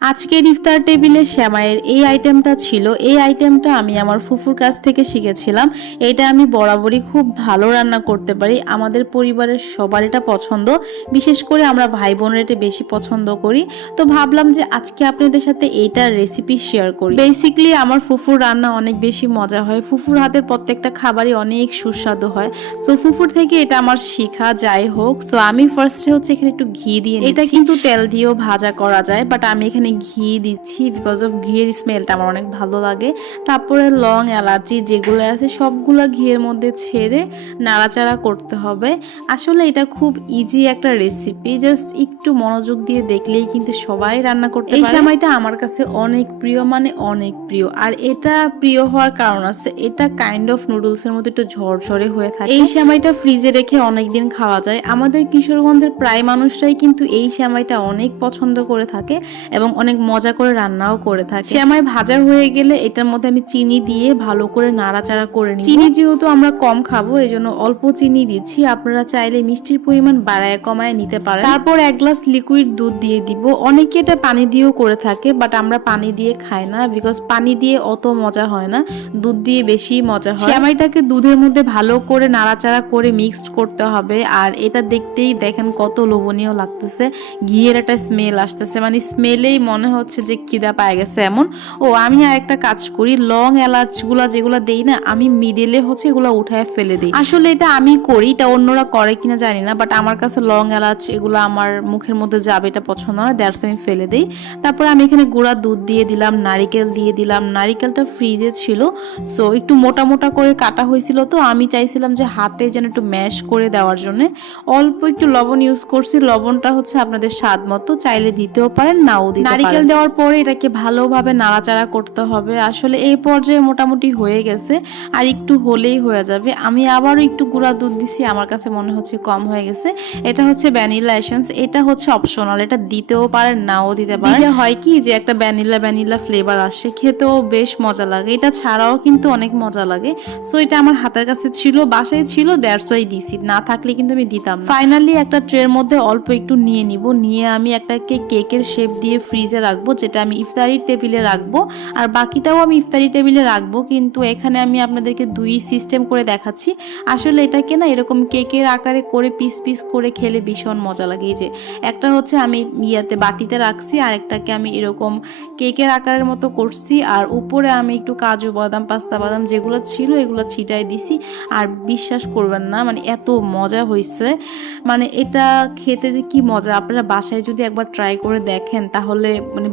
আজকের ইফতার টেবিলে সেমাইয়ের এই আইটেমটা ছিল। এই আইটেমটা আমি আমার ফুফুর কাছ থেকে শিখেছিলাম। এটা আমি বরাবরই খুব ভালো রান্না করতে পারি। আমাদের পরিবারের সবার এটা পছন্দ, বিশেষ করে আমরা ভাই বোনের এটা বেশি পছন্দ করি। তো ভাবলাম যে আজকে আপনাদের সাথে এইটার রেসিপি শেয়ার করি। বেসিক্যালি আমার ফুফুর রান্না অনেক বেশি মজা হয়। ফুফুর হাতের প্রত্যেকটা খাবারই অনেক সুস্বাদু হয়। সো ফুফুর থেকে এটা আমার শেখা, যাই হোক। সো আমি ফার্স্টে হচ্ছে এখানে একটু ঘি দিয়ে, এটা কিন্তু তেল দিয়েও ভাজা করা যায়, বাট আমি এখানে ঘি দিচ্ছি বিকজ অফ ঘিয়ের স্মেলটা আমার অনেক ভালো লাগে। তারপরে লং এলাচি যেগুলো আছে সবগুলো ঘিয়ের মধ্যে ছেড়ে নাড়াচাড়া করতে হবে। আসলে এটা খুব ইজি একটা রেসিপি, জাস্ট একটু মনোযোগ দিয়ে দেখলেই কিন্তু সবাই রান্না করতে পারে। এই সেমাইটা আমার কাছে অনেক প্রিয়, মানে অনেক প্রিয়। আর এটা প্রিয় হওয়ার কারণ আছে, এটা কাইন্ড অফ নুডলসের মতো একটু ঝরঝরে হয়ে থাকে। এই সেমাইটা ফ্রিজে রেখে অনেকদিন খাওয়া যায়। আমাদের কিশোরগঞ্জের প্রায় মানুষরাই কিন্তু এই সেমাইটা অনেক পছন্দ করে থাকে এবং অনেক মজা করে রান্নাও করে থাকে। সেমাই ভাজা হয়ে গেলে এটার মধ্যে আমি চিনি দিয়ে ভালো করে নাড়াচাড়া করে নিই। চিনি যেহেতু আমরা কম খাবো এই জন্য অল্প চিনি দিচ্ছি। আপনারা চাইলে মিষ্টির পরিমাণ বাড়ায় কমায় নিতে পারেন। তারপর 1 গ্লাস লিকুইড দুধ দিয়ে দিব। অনেকে এটা পানি দিয়েও করে থাকে, বাট আমরা পানি দিয়ে খাই না বিকজ পানি দিয়ে অত মজা হয় না, দুধ দিয়ে বেশি মজা হয়। সেমাইটাকে দুধের মধ্যে ভালো করে নাড়াচাড়া করে মিক্সড করতে হবে। আর এটা দেখতেই দেখেন কত লোভনীয় লাগতেছে, ঘিয়ের একটা স্মেল আসতেছে, মানে স্মেলেই মনে হচ্ছে যে খিদা পায় গেছে এমন। ও আমি আর একটা কাজ করি, লং এলাচগুলা যেগুলো দেই না, আমি মিডলে হচ্ছে এগুলো উঠায় ফেলে দিই। আসলে এটা আমি করি, এটা অন্যরা করে কিনা জানি না, বাট আমার কাছে লং এলাচ এগুলো আমার মুখের মধ্যে যাবে, এটা পছন্দ না, দ্যাটস আমি ফেলে দিই। তারপর আমি এখানে গুঁড়া দুধ দিয়ে দিলাম, নারিকেল দিয়ে দিলাম। নারিকেলটা ফ্রিজে ছিল, সো একটু মোটা মোটা করে কাটা হয়েছিল, তো আমি চাইছিলাম যে হাতে যেন একটু ম্যাশ করে দেওয়ার জন্য। অল্প একটু লবণ ইউজ করছি, লবণটা হচ্ছে আপনাদের স্বাদ মতো, চাইলে দিতেও পারেন নাও দিতে পারেন। নারিকেল দেওয়ার পরে এটাকে ভালোভাবে নাড়াচাড়া করতে হবে। আসলে এই পর্যায়ে মোটামুটি হয়ে গেছে, আর একটু হলেই হয়ে যাবে। আমি আবারও একটু গুঁড়া দুধ দিছি, আমার কাছে মনে হচ্ছে কম হয়ে গেছে। এটা হচ্ছে ভ্যানিলা এসেন্স, এটা হচ্ছে অপশনাল, এটা দিতেও পারেন নাও দিতে পারেন। দিলে হয় কি যে একটা ভ্যানিলা ফ্লেভার আসে, খেতেও বেশ মজা লাগে। এটা ছাড়াও কিন্তু অনেক মজা লাগে। সো এটা আমার হাতের কাছে ছিল, বাসায় ছিল, দ্যাটস ওয়াই দিছি, না থাকলে কিন্তু আমি দিতাম না। ফাইনালি একটা ট্রের মধ্যে অল্প একটু নিয়ে নিব, নিয়ে আমি একটা কেকের শেপ দিয়ে ফ্রিজে রাখবো, যেটা আমি ইফতারির টেবিলে রাখবো। আর বাকিটাও আমি ইফতারি টেবিলে রাখবো, কিন্তু এখানে আমি আপনাদেরকে দুই সিস্টেম করে দেখাচ্ছি। আসলে এটাকে না এরকম কেকের আকারে করে পিস পিস করে খেলে ভীষণ মজা লাগে। এই যে একটা হচ্ছে আমি বাটিতে রাখছি, আর একটাকে আমি এরকম কেকের আকারের মতো করছি, আর উপরে আমি একটু কাজু বাদাম, পাস্তা বাদাম যেগুলো ছিল এগুলো ছিটাই দিছি। আর বিশ্বাস করবেন না, মানে এত মজা হয়েছে, মানে এটা খেতে যে কি মজা, আপনারা বাসায় যদি একবার ট্রাই করে দেখেন তাহলে মানে